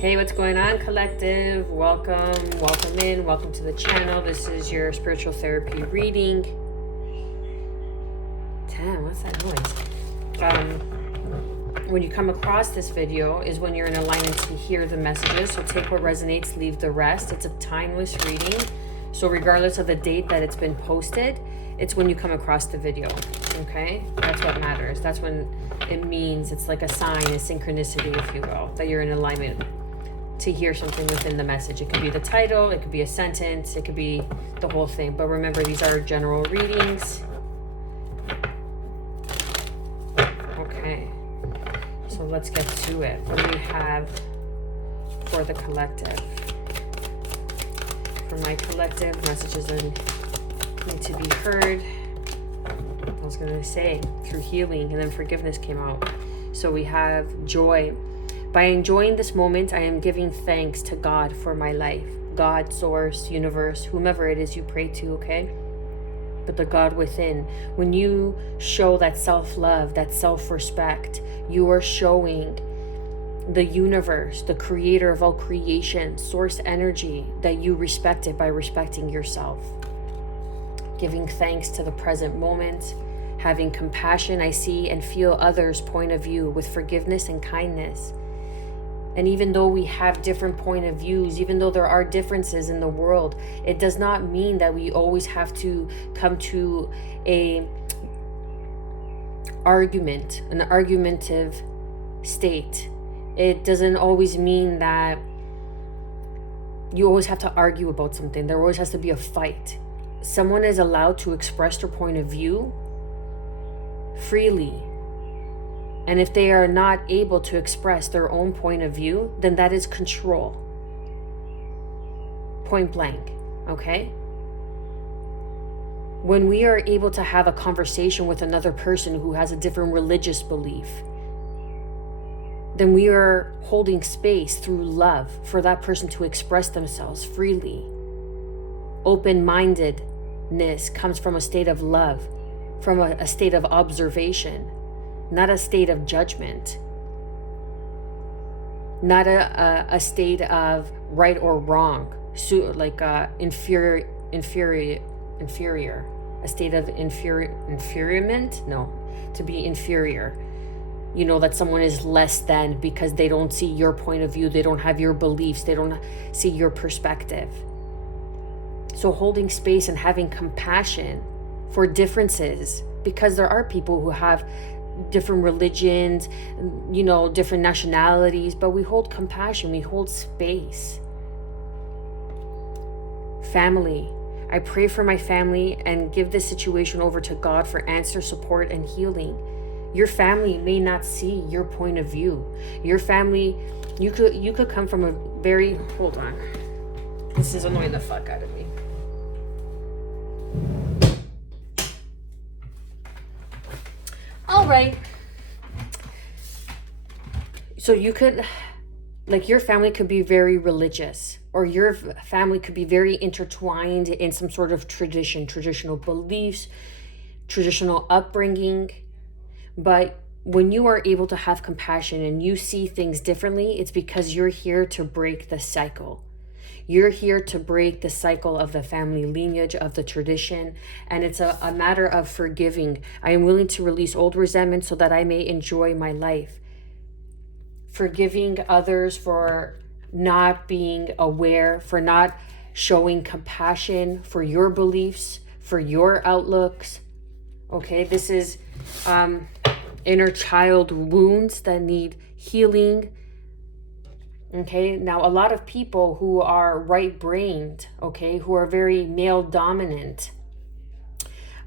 Hey, what's going on, collective? Welcome to the channel. This is your spiritual therapy reading. Damn, what's that noise? When you come across this video is when you're in alignment to hear the messages. So take what resonates, leave the rest. It's a timeless reading. So regardless of the date that it's been posted, it's when you come across the video, okay? That's what matters. That's when it means, it's like a sign, a synchronicity, if you will, that you're in alignment to hear something within the message. It could be the title, it could be a sentence, it could be the whole thing. But remember, these are general readings. Okay, so let's get to it. What do we have for the collective? For my collective, messages that need to be heard. I was going to say through healing, and then forgiveness came out. So we have joy. By enjoying this moment, I am giving thanks to God for my life. God, source, universe, whomever it is you pray to, okay? But the God within. When you show that self-love, that self-respect, you are showing the universe, the creator of all creation, source energy, that you respect it by respecting yourself. Giving thanks to the present moment. Having compassion, I see and feel others' point of view with forgiveness and kindness. And even though we have different point of views, even though there are differences in the world, it does not mean that we always have to come to an argumentative state. It doesn't always mean that you always have to argue about something. There always has to be a fight. Someone is allowed to express their point of view freely. And if they are not able to express their own point of view, then that is control. Point blank, okay? When we are able to have a conversation with another person who has a different religious belief, then we are holding space through love for that person to express themselves freely. Open-mindedness comes from a state of love, from a state of observation, not a state of judgment, not a state of right or wrong, so like inferior, a state of inferiorment, no, to be inferior. You know, that someone is less than because they don't see your point of view, they don't have your beliefs, they don't see your perspective. So holding space and having compassion for differences, because there are people who have different religions, you know, different nationalities, but we hold compassion, we hold space. Family. I pray for my family and give this situation over to God for answer, support, and healing. Your family may not see your point of view. Your family, you could come from a very, hold on. This is annoying the fuck out of me. All right. So you could, like, your family could be very religious, or your family could be very intertwined in some sort of tradition, traditional beliefs, traditional upbringing. But when you are able to have compassion and you see things differently, it's because you're here to break the cycle. You're here to break the cycle of the family lineage, of the tradition, and it's a matter of forgiving. I am willing to release old resentment so that I may enjoy my life. Forgiving others for not being aware, for not showing compassion for your beliefs, for your outlooks. Okay, this is inner child wounds that need healing. Okay, now a lot of people who are right-brained, okay, who are very male-dominant,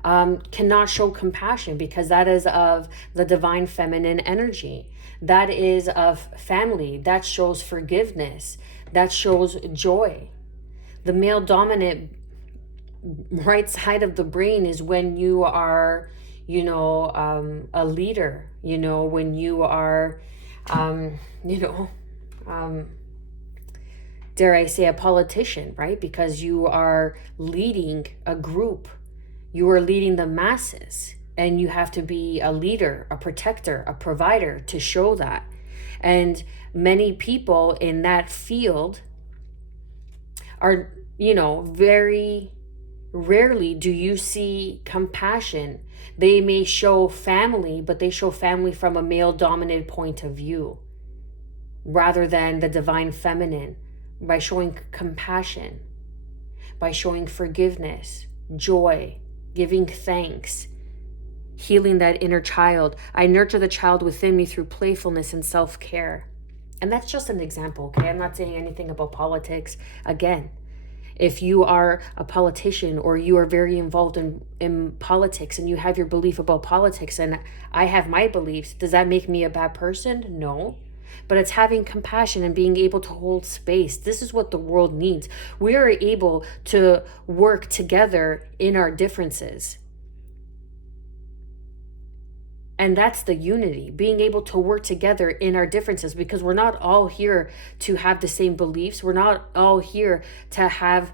cannot show compassion because that is of the divine feminine energy. That is of family. That shows forgiveness. That shows joy. The male-dominant right side of the brain is when you are, you know, a leader, you know, when you are, you know, dare I say, a politician, right? Because you are leading a group, you are leading the masses, and you have to be a leader, a protector, a provider to show that. And many people in that field are, very rarely do you see compassion. They may show family, but they show family from a male dominant point of view rather than the divine feminine, by showing compassion, by showing forgiveness, joy, giving thanks, healing that inner child. I nurture the child within me through playfulness and self-care. And that's just an example, okay? I'm not saying anything about politics. Again, if you are a politician or you are very involved in politics and you have your belief about politics and I have my beliefs, does that make me a bad person? No. But it's having compassion and being able to hold space. This is what the world needs. We are able to work together in our differences. And that's the unity, being able to work together in our differences, because we're not all here to have the same beliefs. We're not all here to have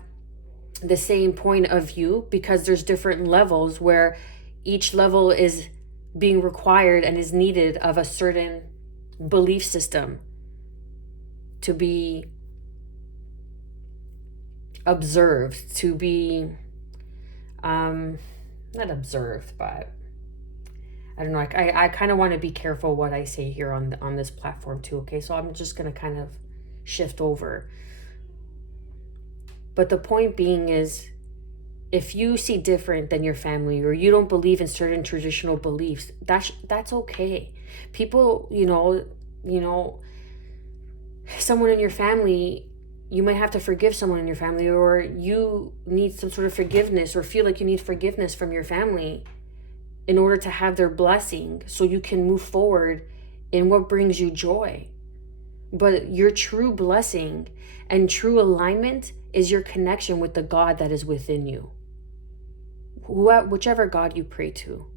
the same point of view, because there's different levels where each level is being required and is needed of a certain belief system to be observed, to be not observed, but I don't know. I kind of want to be careful what I say here on this platform too. Okay, so I'm just gonna kind of shift over. But the point being is, if you see different than your family, or you don't believe in certain traditional beliefs, that's okay. People, someone in your family, you might have to forgive someone in your family, or you need some sort of forgiveness, or feel like you need forgiveness from your family in order to have their blessing so you can move forward in what brings you joy. But your true blessing and true alignment is your connection with the God that is within you. Whichever God you pray to,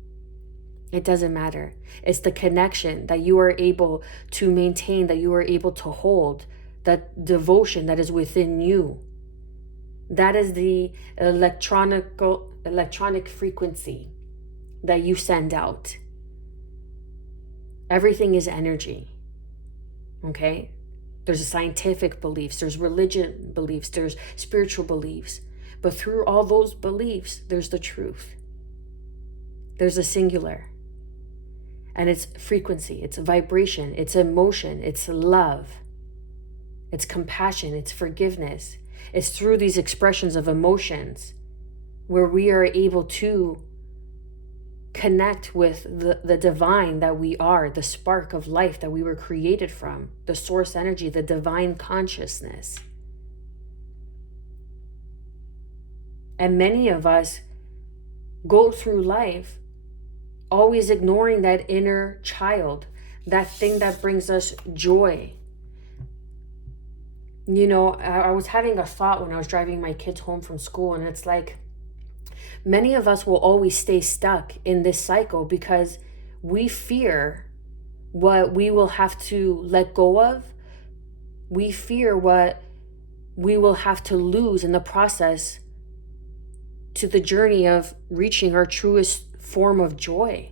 it doesn't matter. It's the connection that you are able to maintain, that you are able to hold, that devotion that is within you. That is the electronic frequency that you send out. Everything is energy. Okay? There's scientific beliefs, there's religion beliefs, there's spiritual beliefs. But through all those beliefs, there's the truth. There's a singular. And it's frequency, it's vibration, it's emotion, it's love, it's compassion, it's forgiveness. It's through these expressions of emotions where we are able to connect with the divine that we are, the spark of life that we were created from, the source energy, the divine consciousness. And many of us go through life always ignoring that inner child, that thing that brings us joy. I was having a thought when I was driving my kids home from school, and it's like, many of us will always stay stuck in this cycle because we fear what we will have to let go of. We fear what we will have to lose in the process to the journey of reaching our truest form of joy.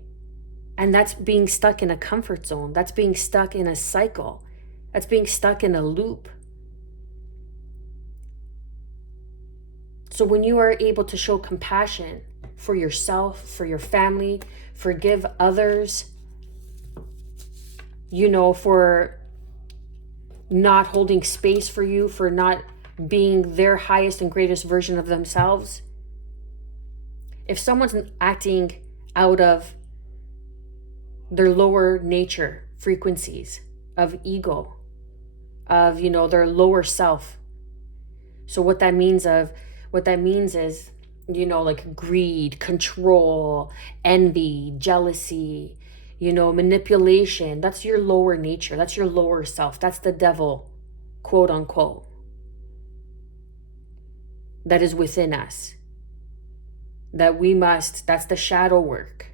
And that's being stuck in a comfort zone. That's being stuck in a cycle. That's being stuck in a loop. So when you are able to show compassion for yourself, for your family, forgive others, for not holding space for you, for not being their highest and greatest version of themselves. If someone's acting out of their lower nature frequencies of ego, of, their lower self. So what that means is, like greed, control, envy, jealousy, manipulation. That's your lower nature. That's your lower self. That's the devil, quote unquote, that is within us. That's the shadow work.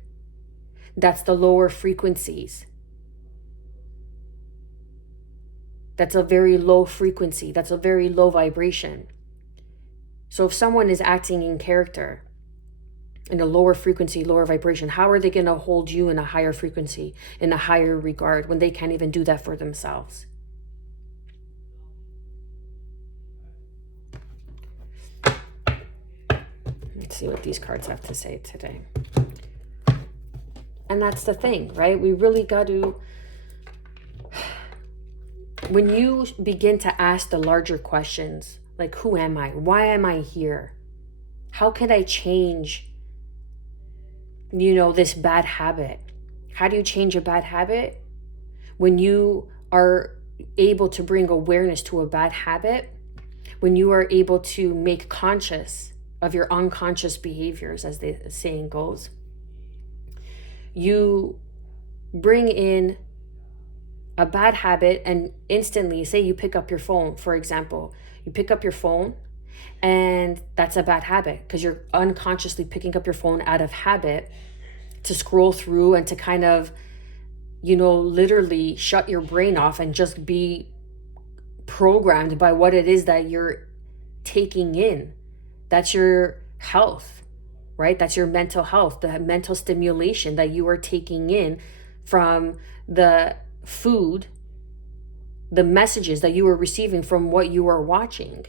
That's the lower frequencies. That's a very low frequency. That's a very low vibration. So if someone is acting in character, in a lower frequency, lower vibration, how are they going to hold you in a higher frequency, in a higher regard, when they can't even do that for themselves? Let's see what these cards have to say today. And that's the thing, right? We really got to, when you begin to ask the larger questions, like, who am I? Why am I here? How can I change, this bad habit? How do you change a bad habit? When you are able to bring awareness to a bad habit, when you are able to make conscious of your unconscious behaviors, as the saying goes, you bring in a bad habit and instantly, say you pick up your phone, for example, you pick up your phone and that's a bad habit because you're unconsciously picking up your phone out of habit to scroll through and to kind of, literally shut your brain off and just be programmed by what it is that you're taking in. That's your health, right? That's your mental health, the mental stimulation that you are taking in from the food, the messages that you are receiving from what you are watching.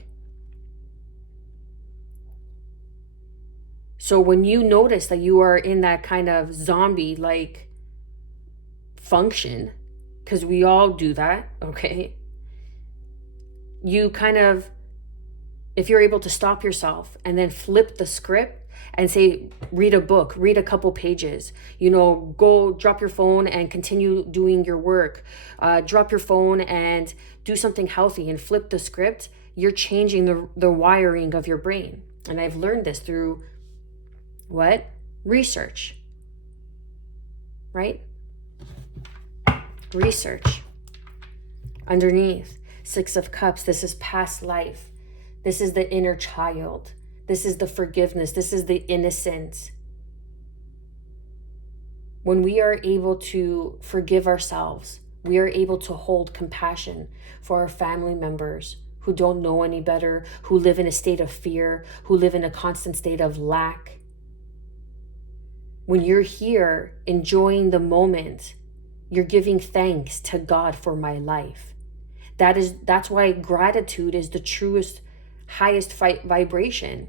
So when you notice that you are in that kind of zombie-like function, because we all do that, okay? You kind of, if you're able to stop yourself and then flip the script and say, read a book, read a couple pages, go drop your phone and continue doing your work, drop your phone and do something healthy and flip the script, you're changing the wiring of your brain. And I've learned this through what? Research, right? Research. Underneath, Six of Cups, this is past life. This is the inner child. This is the forgiveness. This is the innocence. When we are able to forgive ourselves, we are able to hold compassion for our family members who don't know any better, who live in a state of fear, who live in a constant state of lack. When you're here enjoying the moment, you're giving thanks to God for my life. That's why gratitude is the truest, highest vibration.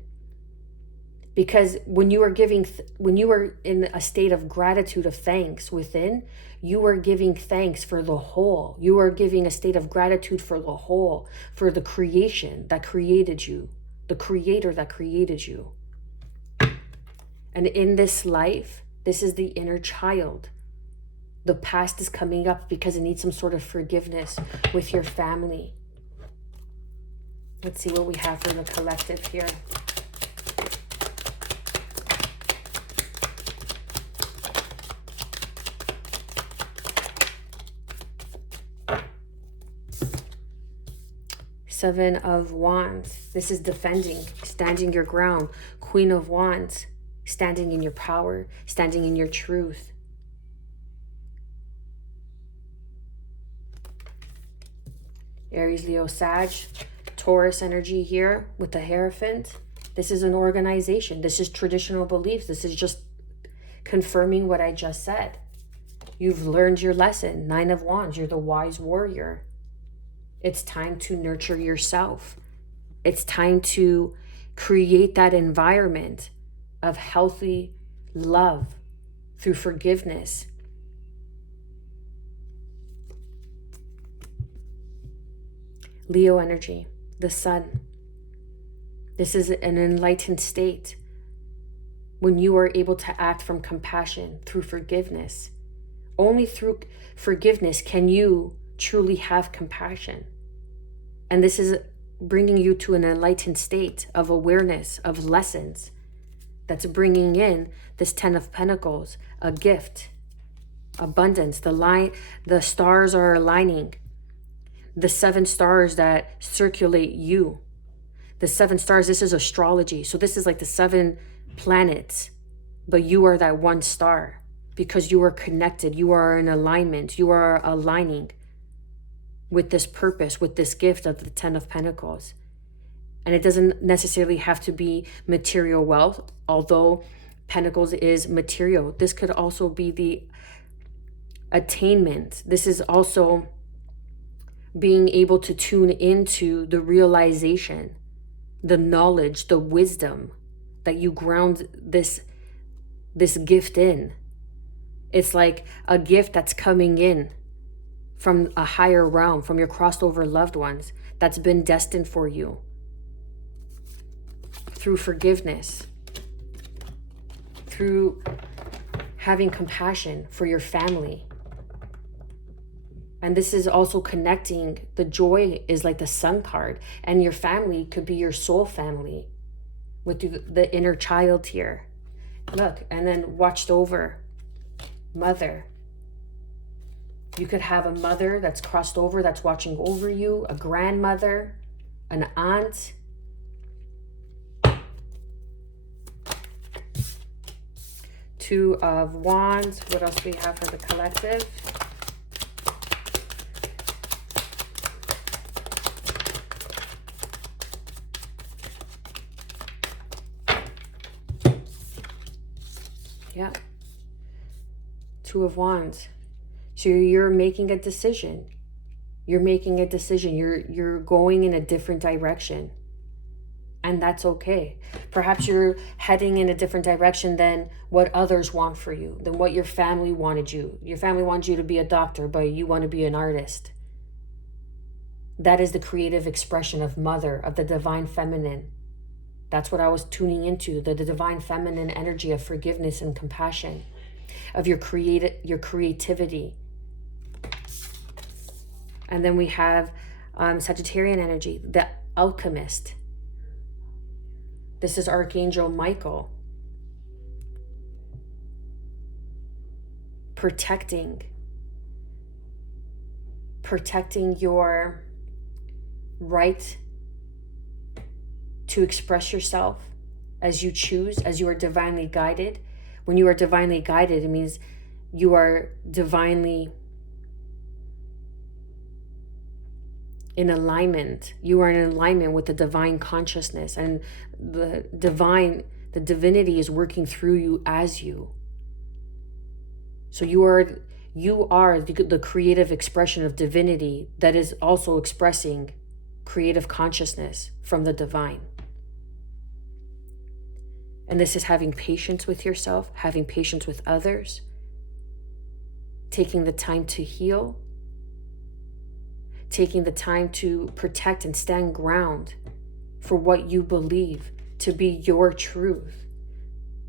Because when you are in a state of gratitude, of thanks within, you are giving thanks for the whole. You are giving a state of gratitude for the whole, for the creation that created you, the creator that created you. And in this life, this is the inner child. The past is coming up because it needs some sort of forgiveness with your family. Let's see what we have for the collective here. Seven of Wands. This is defending, standing your ground. Queen of Wands. Standing in your power, standing in your truth. Aries, Leo, Sag, Taurus energy here with the Hierophant. This is an organization. This is traditional beliefs. This is just confirming what I just said. You've learned your lesson. Nine of Wands. You're the wise warrior. It's time to nurture yourself. It's time to create that environment of healthy love through forgiveness. Leo energy, the sun. This is an enlightened state. When you are able to act from compassion through forgiveness. Only through forgiveness can you truly have compassion. And this is bringing you to an enlightened state of awareness, of lessons. That's bringing in this Ten of Pentacles, a gift, abundance. The stars are aligning. The 7 stars that circulate you. The 7 stars, this is astrology. So this is like the 7 planets, but you are that one star because you are connected. You are in alignment. You are aligning with this purpose, with this gift of the 10 of Pentacles. And it doesn't necessarily have to be material wealth, although Pentacles is material. This could also be the attainment. This is also being able to tune into the realization, the knowledge, the wisdom that you ground this gift in. It's like a gift that's coming in from a higher realm, from your crossed over loved ones, that's been destined for you through forgiveness, through having compassion for your family. And this is also connecting. The joy is like the sun card, and your family could be your soul family with the inner child here. Look, and then watched over mother. You could have a mother that's crossed over, that's watching over you, a grandmother, an aunt. Two of Wands. What else do we have for the collective? Yeah. Two of Wands. So you're making a decision. You're making a decision. You're going in a different direction. And that's okay. Perhaps you're heading in a different direction than what others want for you, than what your family wanted you. Your family wants you to be a doctor, but you want to be an artist. That is the creative expression of mother, of the divine feminine. That's what I was tuning into, the divine feminine energy of forgiveness and compassion, of your creativity. And then we have Sagittarian energy, the alchemist. This is Archangel Michael. Protecting your right to express yourself as you choose, as you are divinely guided. When you are divinely guided, it means you are divinely in alignment. You are in alignment with the divine consciousness, and the divinity is working through you as you. So you are the creative expression of divinity that is also expressing creative consciousness from the divine. And this is having patience with yourself, having patience with others, taking the time to heal, taking the time to protect and stand ground for what you believe to be your truth.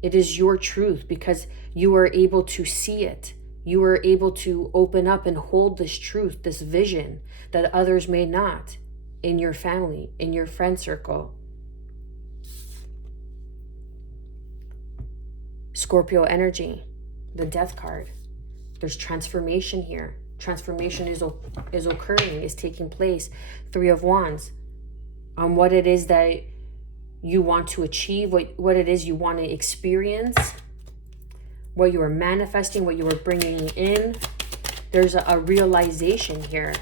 It is your truth because you are able to see it. You are able to open up and hold this truth, this vision that others may not, in your family, in your friend circle. Scorpio energy, the death card. There's transformation here. Transformation is occurring, is taking place. Three of Wands, on what it is that you want to achieve, what it is you want to experience, what you are manifesting, what you are bringing in. There's a realization here.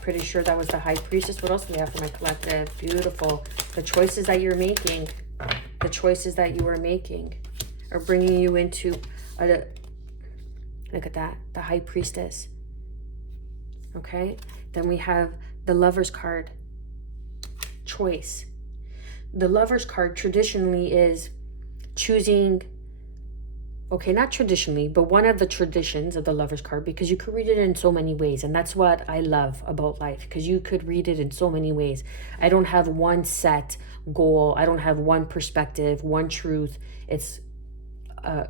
Pretty sure that was the High Priestess. What else do we have for my collective? Beautiful. The choices that you're making, the choices that you are making are bringing you into a... Look at that, the High Priestess. Okay, then we have the Lover's card, choice. The Lover's card traditionally is choosing, okay, not traditionally, but one of the traditions of the Lover's card, because you could read it in so many ways. And that's what I love about life, because you could read it in so many ways. I don't have one set goal. I don't have one perspective, one truth. It's a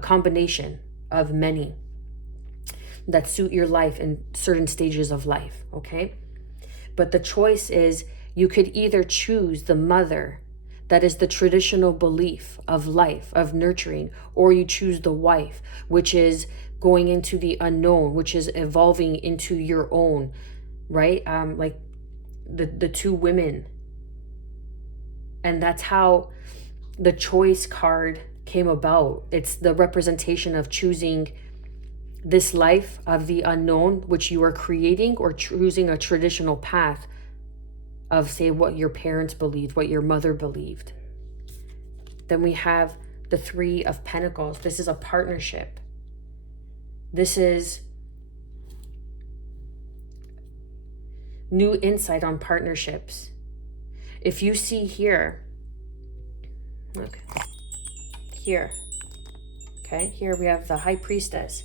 combination of many that suit your life in certain stages of life, okay? But the choice is, you could either choose the mother that is the traditional belief of life, of nurturing, or you choose the wife, which is going into the unknown, which is evolving into your own, right? Like the two women. And that's how the choice card came about. It's the representation of choosing this life of the unknown, which you are creating, or choosing a traditional path of, say, what your parents believed, what your mother believed. Then we have the Three of Pentacles. This is a partnership. This is new insight on partnerships. If you see here, Look. Here. Okay, here we have the High Priestess.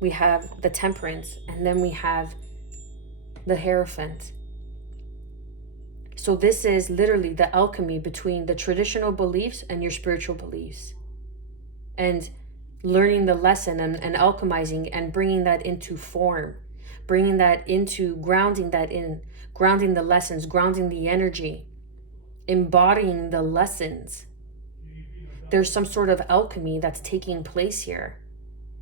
We have the Temperance, and then we have the Hierophant. So this is literally the alchemy between the traditional beliefs and your spiritual beliefs. And learning the lesson and alchemizing and bringing that into form. Bringing that into, grounding the lessons, grounding the energy. Embodying the lessons. There's some sort of alchemy that's taking place here.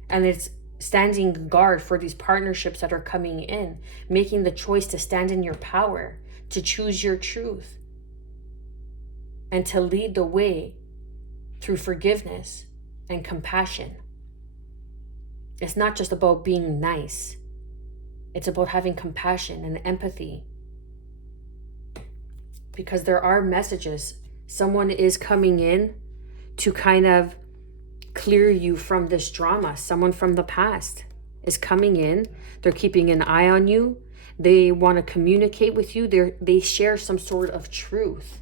And it's standing guard for these partnerships that are coming in. Making the choice to stand in your power. To choose your truth. And to lead the way through forgiveness and compassion. It's not just about being nice. It's about having compassion and empathy. Because there are messages. Someone is coming in to kind of clear you from this drama. Someone from the past is coming in. They're keeping an eye on you. They want to communicate with you. They share some sort of truth.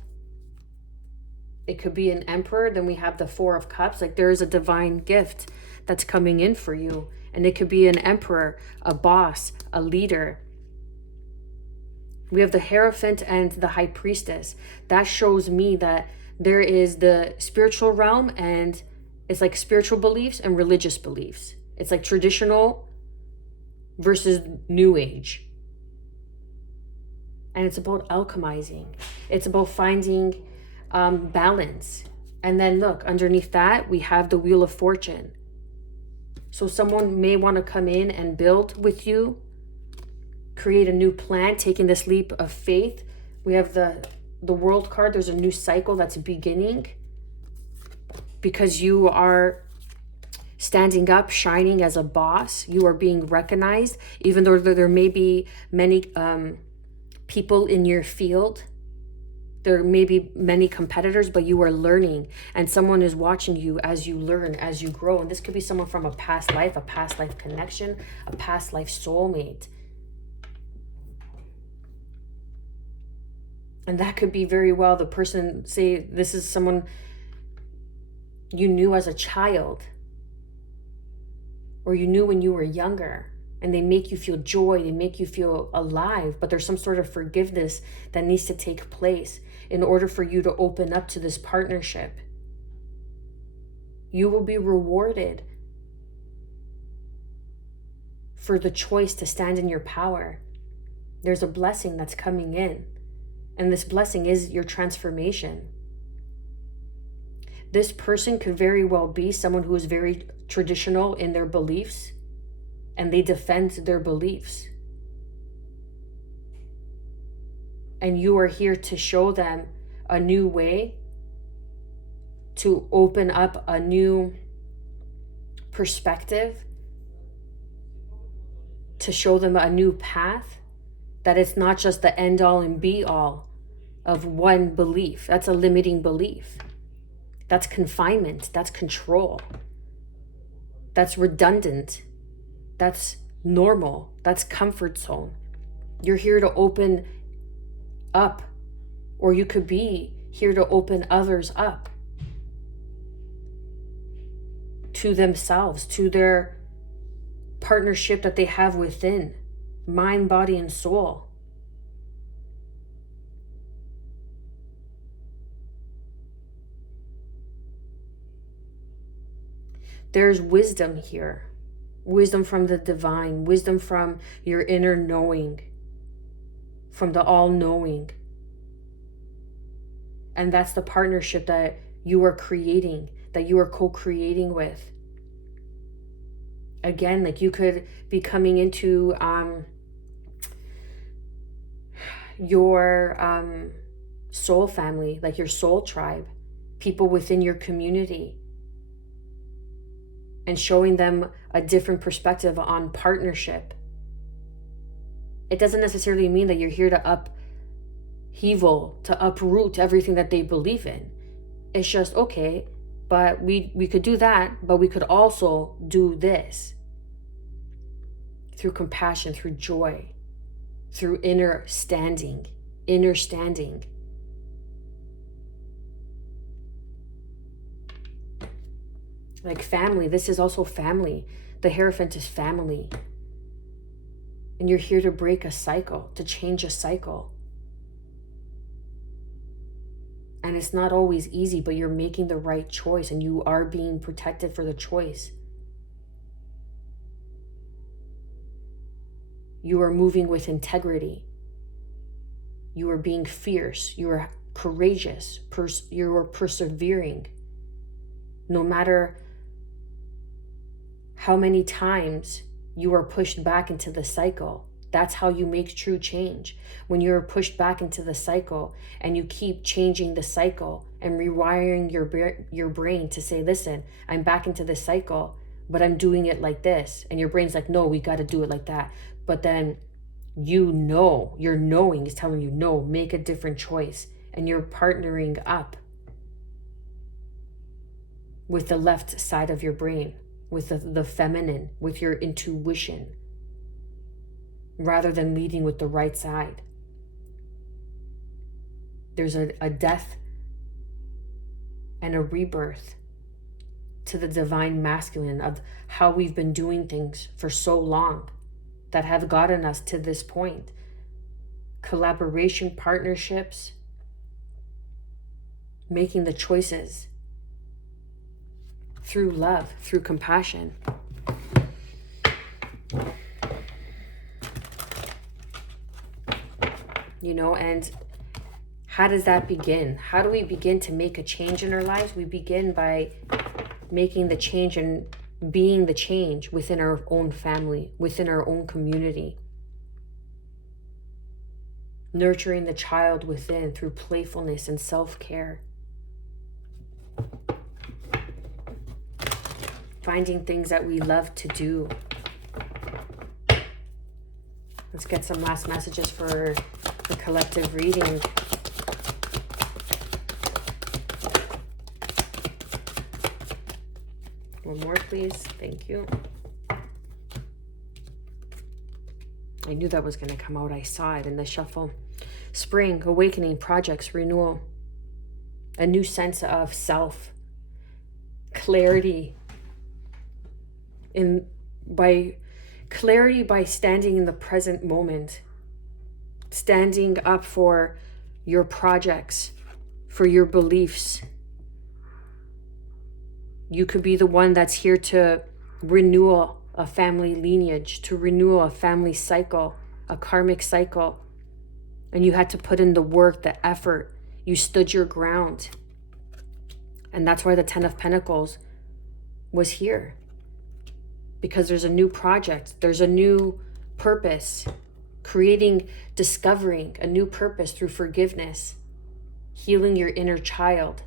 It could be an emperor. Then we have the Four of Cups. Like there is a divine gift that's coming in for you. And it could be an emperor, a boss, a leader. We have the Hierophant and the High Priestess. That shows me that there is the spiritual realm, and it's like spiritual beliefs and religious beliefs. It's like traditional versus new age. And it's about alchemizing. It's about finding balance. And then look, underneath that, we have the Wheel of Fortune. So someone may want to come in and build with you, create a new plan, taking this leap of faith. We have the World card. There's a new cycle that's beginning because you are standing up, shining as a boss. You are being recognized, even though there may be many people in your field. There may be many competitors, but you are learning, and someone is watching you as you learn, as you grow. And this could be someone from a past life connection, a past life soulmate. And that could be very well the person, say this is someone you knew as a child, or you knew when you were younger. And they make you feel joy, they make you feel alive, but there's some sort of forgiveness that needs to take place in order for you to open up to this partnership. You will be rewarded for the choice to stand in your power. There's a blessing that's coming in, and this blessing is your transformation. This person could very well be someone who is very traditional in their beliefs, and they defend their beliefs. And you are here to show them a new way, to open up a new perspective, to show them a new path, that it's not just the end all and be all of one belief. That's a limiting belief. That's confinement. That's control. That's redundant. That's normal. That's comfort zone. You're here to open up, or you could be here to open others up to themselves, to their partnership that they have within, mind, body, and soul. There's wisdom here. Wisdom from the divine, wisdom from your inner knowing, from the all-knowing. And that's the partnership that you are creating, that you are co-creating with. Again, like you could be coming into your soul family, like your soul tribe, people within your community, and showing them a different perspective on partnership. It doesn't necessarily mean that you're here to upheaval, to uproot everything that they believe in. It's just, okay, but we could do that, but we could also do this. Through compassion, through joy, through inner standing. Like family, this is also family. The Hierophant is family. And you're here to break a cycle, to change a cycle. And it's not always easy, but you're making the right choice and you are being protected for the choice. You are moving with integrity. You are being fierce. You are courageous. You are persevering. No matter how many times you are pushed back into the cycle, that's how you make true change. When you're pushed back into the cycle and you keep changing the cycle and rewiring your brain to say, listen, I'm back into this cycle, but I'm doing it like this. And your brain's like, no, we got to do it like that. But then your knowing is telling you, no, make a different choice. And you're partnering up with the left side of your brain, with the feminine, with your intuition, rather than leading with the right side. There's a death and a rebirth to the divine masculine of how we've been doing things for so long that have gotten us to this point. Collaboration, partnerships, making the choices through love, through compassion. And how does that begin? How do we begin to make a change in our lives? We begin by making the change and being the change within our own family, within our own community. Nurturing the child within through playfulness and self-care. Finding things that we love to do. Let's get some last messages for the collective reading. One more, please. Thank you. I knew that was going to come out. I saw it in the shuffle. Spring, awakening, projects, renewal. A new sense of self. Clarity. By standing in the present moment, standing up for your projects, for your beliefs. You could be the one that's here to renew a family lineage, to renew a family cycle, a karmic cycle. And you had to put in the work, the effort. You stood your ground. And that's why the Ten of Pentacles was here. Because there's a new project, there's a new purpose, discovering a new purpose through forgiveness, healing your inner child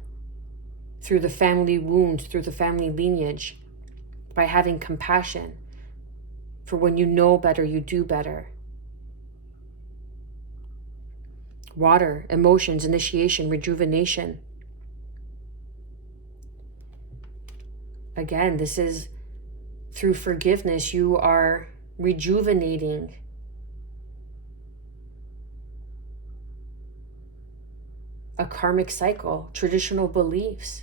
through the family wound, through the family lineage, by having compassion. For when you know better, you do better. Water, emotions, initiation, rejuvenation. Again, this is through forgiveness, you are rejuvenating. A karmic cycle, traditional beliefs.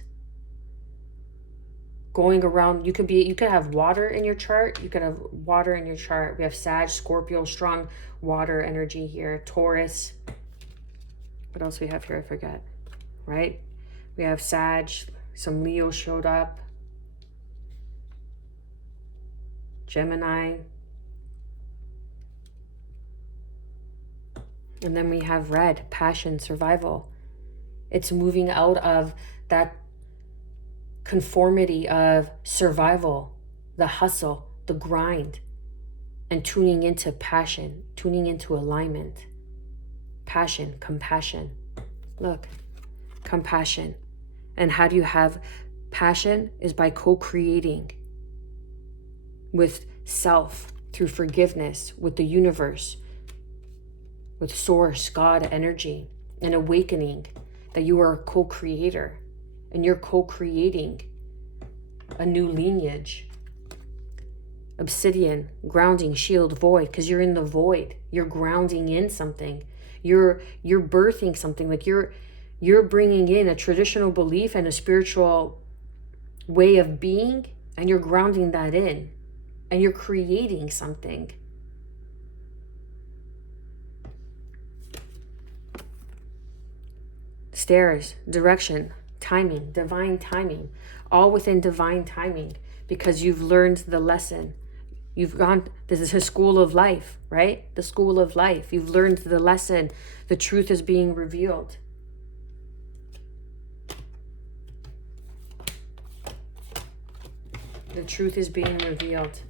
Going around, you could have water in your chart. You could have water in your chart. We have Sag, Scorpio, strong water energy here. Taurus. What else we have here? I forget. Right? We have Sag. Some Leo showed up. Gemini. And then we have red, passion, survival. It's moving out of that conformity of survival, the hustle, the grind, and tuning into passion, tuning into alignment. Passion, compassion. Look, compassion. And how do you have passion? Is by co-creating with self through forgiveness, with the universe, with source, God energy, and awakening that you are a co-creator and you're co-creating a new lineage. Obsidian, grounding, shield, void, because you're in the void. You're grounding in something. You're birthing something. Like you're bringing in a traditional belief and a spiritual way of being, and you're grounding that in, and you're creating something. Stairs, direction, timing, divine timing, all within divine timing, because you've learned the lesson. You've gone, this is a school of life, right? The school of life. You've learned the lesson. The truth is being revealed. The truth is being revealed.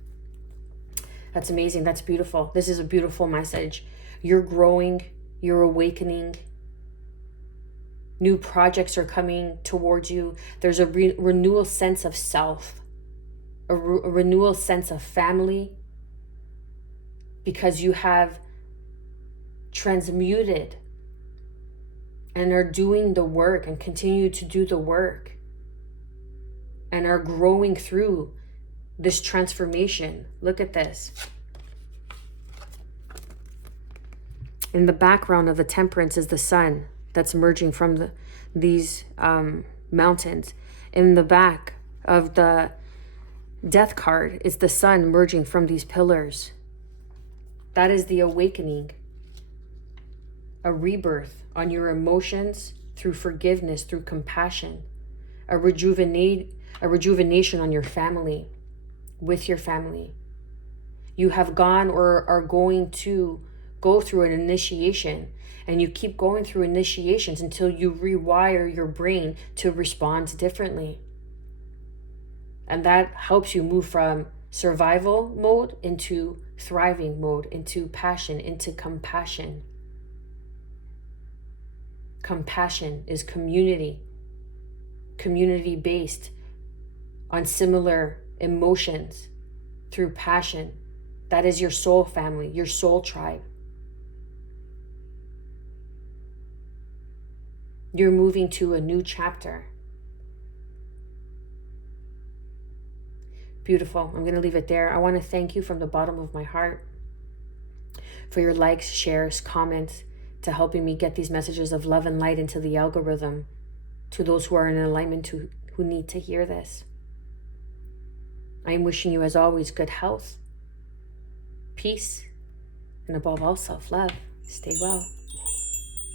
That's amazing. That's beautiful. This is a beautiful message. You're growing. You're awakening. New projects are coming towards you. There's a renewal sense of self. A renewal sense of family. Because you have transmuted and are doing the work and continue to do the work. And are growing through this transformation. Look at this. In the background of the Temperance is the sun that's emerging from these mountains. In the back of the Death card is the sun emerging from these pillars. That is the awakening. A rebirth on your emotions through forgiveness, through compassion. A rejuvenation on your family, with your family. You have gone or are going to go through an initiation, and you keep going through initiations until you rewire your brain to respond differently. And that helps you move from survival mode into thriving mode, into passion, into compassion. Compassion is community-based on similar emotions through passion. That is your soul family, your soul tribe. You're moving to a new chapter. Beautiful. I'm going to leave it there. I want to thank you from the bottom of my heart for your likes, shares, comments, to helping me get these messages of love and light into the algorithm to those who are in alignment who need to hear this. I am wishing you, as always, good health, peace, and above all, self-love. Stay well.